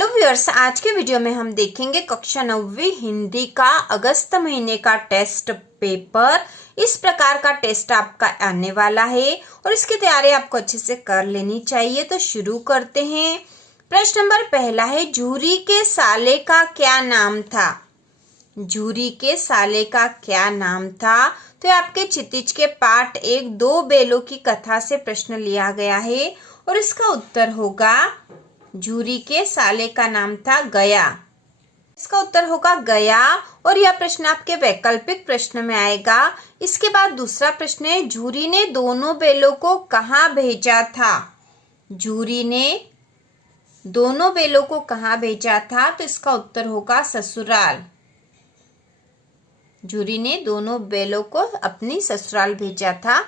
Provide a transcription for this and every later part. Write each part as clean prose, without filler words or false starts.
Hello viewers, आज के video में हम देखेंगे कक्षा 9वीं हिंदी का अगस्त महीने का टेस्ट पेपर। इस प्रकार का टेस्ट आपका आने वाला है और इसकी तैयारी आपको अच्छे से कर लेनी चाहिए। तो शुरू करते हैं। प्रश्न नंबर पहला है, झूरी के साले का क्या नाम था? झूरी के साले का क्या नाम था? तो आपके क्षितिज के पाठ 1 2 बेलों की कथा से प्रश्न लिया गया है और इसका उत्तर होगा झूरी के साले का नाम था गया। इसका उत्तर होगा गया और यह प्रश्न आपके वैकल्पिक प्रश्न में आएगा। इसके बाद दूसरा प्रश्न है, झूरी ने दोनों बेलों को कहाँ भेजा था? झूरी ने दोनों बेलों को कहाँ भेजा था? तो इसका उत्तर होगा ससुराल। झूरी ने दोनों बेलों को अपनी ससुराल भेजा था।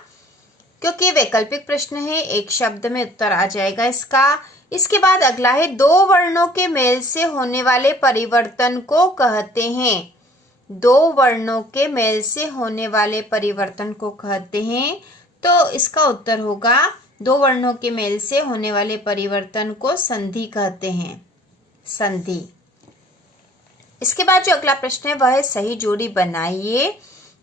क्योंकि वैकल्पिक प्रश्न है, एक शब्द में उत्तर आ जाएगा इसका। इसके बाद अगला है, दो वर्णों के मेल से होने वाले परिवर्तन को कहते हैं। दो वर्णों के मेल से होने वाले परिवर्तन को कहते हैं। तो इसका उत्तर होगा दो वर्णों के मेल से होने वाले परिवर्तन को संधि कहते हैं, संधि। इसके बाद जो अगला प्रश्न है वह है, सही जोड़ी बनाइए।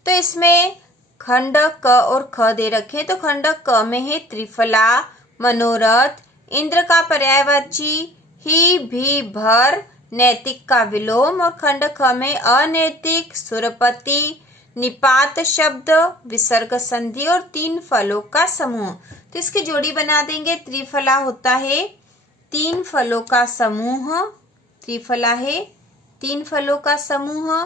तो इसमें खंड क और ख दे रखे। तो खंड क में है त्रिफला, मनोरथ, इंद्र का पर्यायवाची, ही, भी, भर, नैतिक का विलोम। और खंड ख में अनैतिक, सुरपति, निपात शब्द, विसर्ग संधि और 3 फलों का समूह। तो इसकी जोड़ी बना देंगे। त्रिफला होता है 3 फलों का समूह, त्रिफला है 3 फलों का समूह।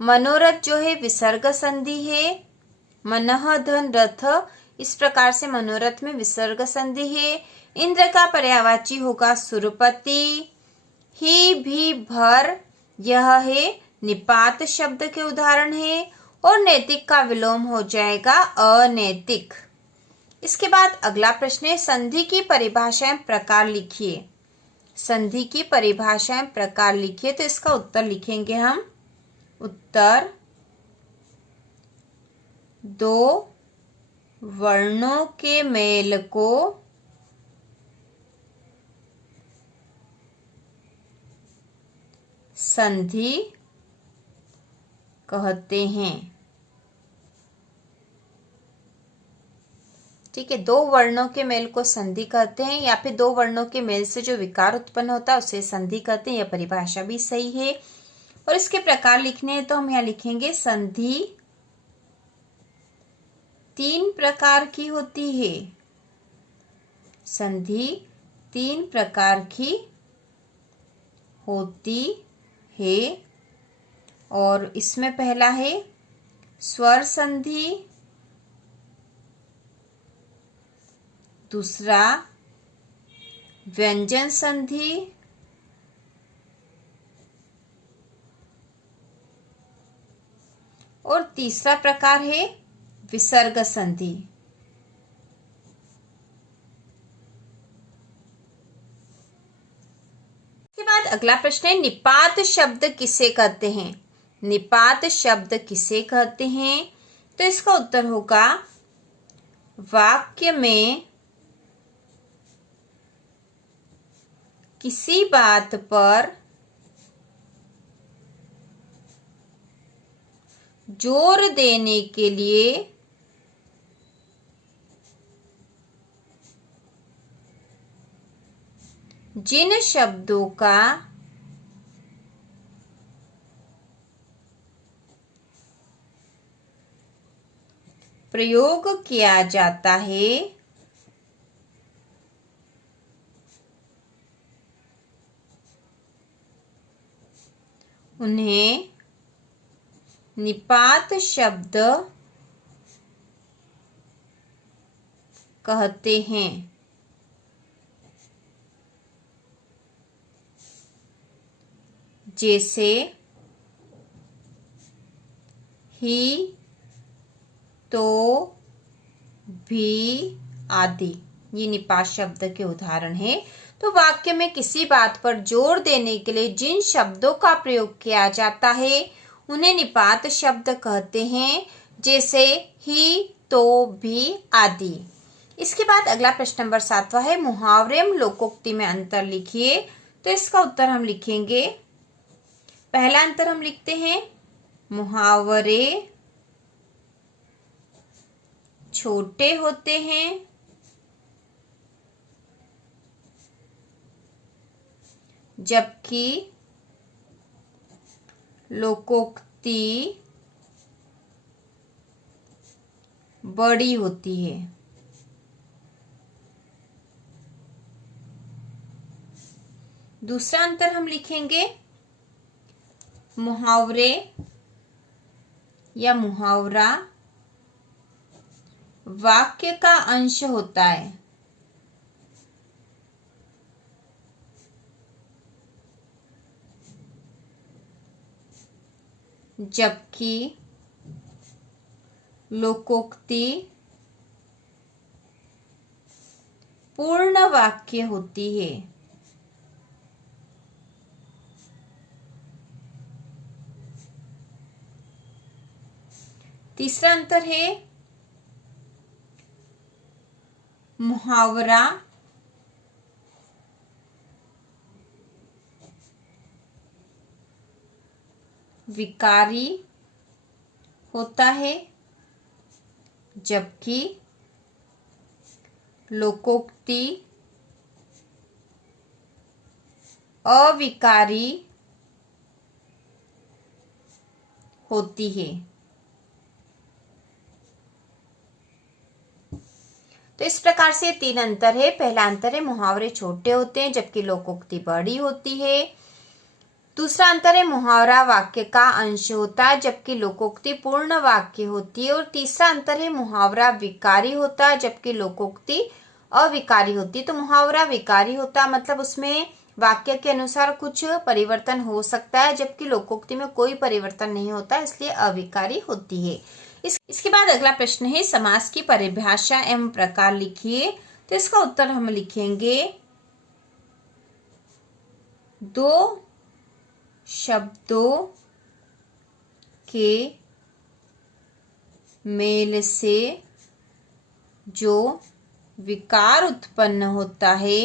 मनोरथ जो है विसर्ग संधि है, मनः धन रथ, इस प्रकार से मनोरथ में विसर्ग संधि है। इंद्र का पर्यायवाची होगा सुरपति। ही, भी, भर, यह है निपात शब्द के उदाहरण है। और नैतिक का विलोम हो जाएगा अनैतिक। इसके बाद अगला प्रश्न है, संधि की परिभाषाएं प्रकार लिखिए। संधि की परिभाषाएं प्रकार लिखिए। तो इसका उत्तर लिखेंगे हम। उत्तर, दो वर्णों के मेल को संधि कहते हैं। ठीक है, दो वर्णों के मेल को संधि कहते हैं या फिर दो वर्णों के मेल से जो विकार उत्पन्न होता है उसे संधि कहते हैं। यह परिभाषा भी सही है। और इसके प्रकार लिखने हैं तो हम यहाँ लिखेंगे, संधि 3 प्रकार की होती है। संधि 3 प्रकार की होती है और इसमें पहला है स्वर संधि, दूसरा व्यंजन संधि, और तीसरा प्रकार है विसर्ग संधि। इसके बाद अगला प्रश्न है, निपात शब्द किसे कहते हैं? निपात शब्द किसे कहते हैं? तो इसका उत्तर होगा, वाक्य में किसी बात पर जोर देने के लिए जिन शब्दों का प्रयोग किया जाता है उन्हें निपात शब्द कहते हैं। जैसे ही, तो, भी आदि, ये निपात शब्द के उदाहरण है। तो वाक्य में किसी बात पर जोर देने के लिए जिन शब्दों का प्रयोग किया जाता है उन्हें निपात शब्द कहते हैं, जैसे ही, तो, भी आदि। इसके बाद अगला प्रश्न नंबर 7वां है, मुहावरे एवं लोकोक्ति में अंतर लिखिए। तो इसका उत्तर हम लिखेंगे, पहला अंतर हम लिखते हैं, मुहावरे छोटे होते हैं जबकि लोकोक्ति बड़ी होती है। दूसरा अंतर हम लिखेंगे, मुहावरे या मुहावरा वाक्य का अंश होता है जबकि लोकोक्ति पूर्ण वाक्य होती है। तीसरा अंतर है, मुहावरा विकारी होता है जबकि लोकोक्ति अविकारी होती है। तो इस प्रकार से तीन अंतर है। पहला अंतर है, मुहावरे छोटे होते हैं जबकि लोकोक्ति बड़ी होती है। दूसरा अंतर है, मुहावरा वाक्य का अंश होता है जबकि लोकोक्ति पूर्ण वाक्य होती है। और तीसरा अंतर है, मुहावरा विकारी होता है जबकि लोकोक्ति अविकारी होती है। तो मुहावरा विकारी होता मतलब उसमें वाक्य के अनुसार कुछ परिवर्तन हो सकता है जबकि लोकोक्ति में कोई परिवर्तन नहीं होता, इसलिए अविकारी होती है। इसके बाद अगला प्रश्न है, समास की परिभाषा एवं प्रकार लिखिए। तो इसका उत्तर हम लिखेंगे, दो शब्दों के मेल से जो विकार उत्पन्न होता है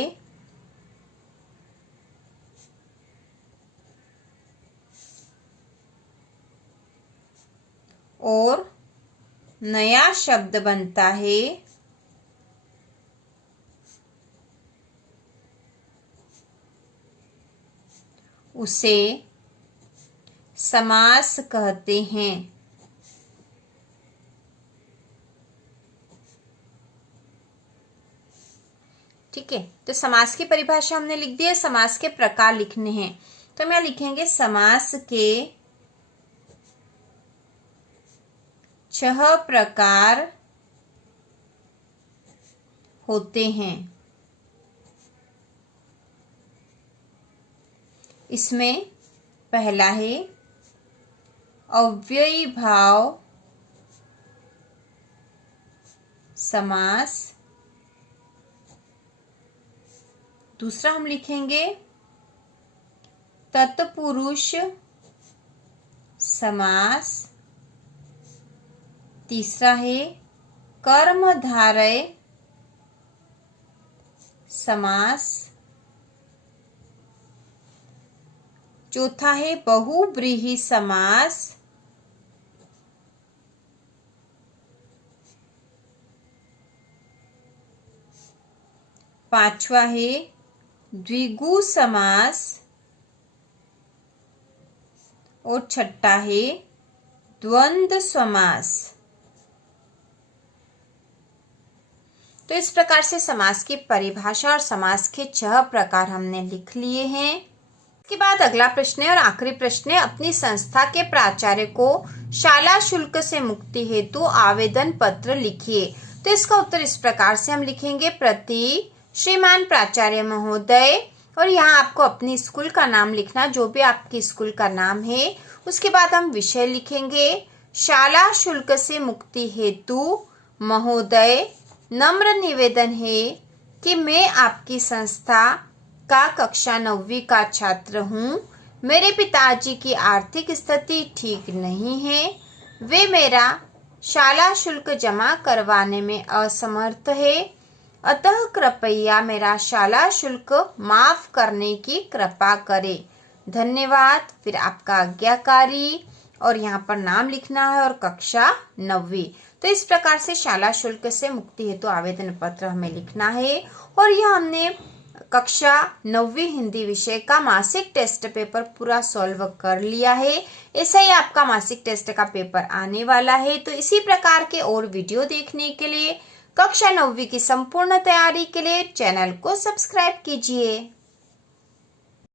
और नया शब्द बनता है उसे समास कहते हैं। ठीक है, तो समास की परिभाषा हमने लिख दी है। समास के प्रकार लिखने हैं, तो हम यहाँ लिखेंगे, समास के 6 प्रकार होते हैं। इसमें पहला है अव्ययी भाव समास। दूसरा हम लिखेंगे तत्पुरुष समास। तीसरा है कर्मधारय समास। चौथा है बहुव्रीहि समास। पांचवा है द्विगु समास। और छठा है द्वंद्व समास। तो इस प्रकार से समास की परिभाषा और समास के 6 प्रकार हमने लिख लिए हैं। इसके बाद अगला प्रश्न है और आखिरी प्रश्न है, अपनी संस्था के प्राचार्य को शाला शुल्क से मुक्ति हेतु आवेदन पत्र लिखिए। तो इसका उत्तर इस प्रकार से हम लिखेंगे, प्रति श्रीमान प्राचार्य महोदय, और यहाँ आपको अपनी स्कूल का नाम लिखना, जो भी आपकी स्कूल का नाम है। उसके बाद हम विषय लिखेंगे, शाला शुल्क से मुक्ति हेतु महोदय, नम्र निवेदन है कि मैं आपकी संस्था का कक्षा 9वीं का छात्र हूँ। मेरे पिताजी की आर्थिक स्थिति ठीक नहीं है, वे मेरा शाला शुल्क जमा करवाने में असमर्थ है। अतः कृपया मेरा शाला शुल्क माफ करने की कृपा करें। धन्यवाद। फिर आपका आज्ञाकारी और यहाँ पर नाम लिखना है और कक्षा 9वीं। तो इस प्रकार से शाला शुल्क से मुक्ति हेतु आवेदन पत्र हमें लिखना है। और यह हमने कक्षा 9वीं हिंदी विषय का मासिक टेस्ट पेपर पूरा सॉल्व कर लिया है। ऐसा ही आपका मासिक टेस्ट का पेपर आने वाला है। तो इसी प्रकार के और वीडियो देखने के लिए, कक्षा 9वीं की संपूर्ण तैयारी के लिए चैनल को सब्सक्राइब कीजिए।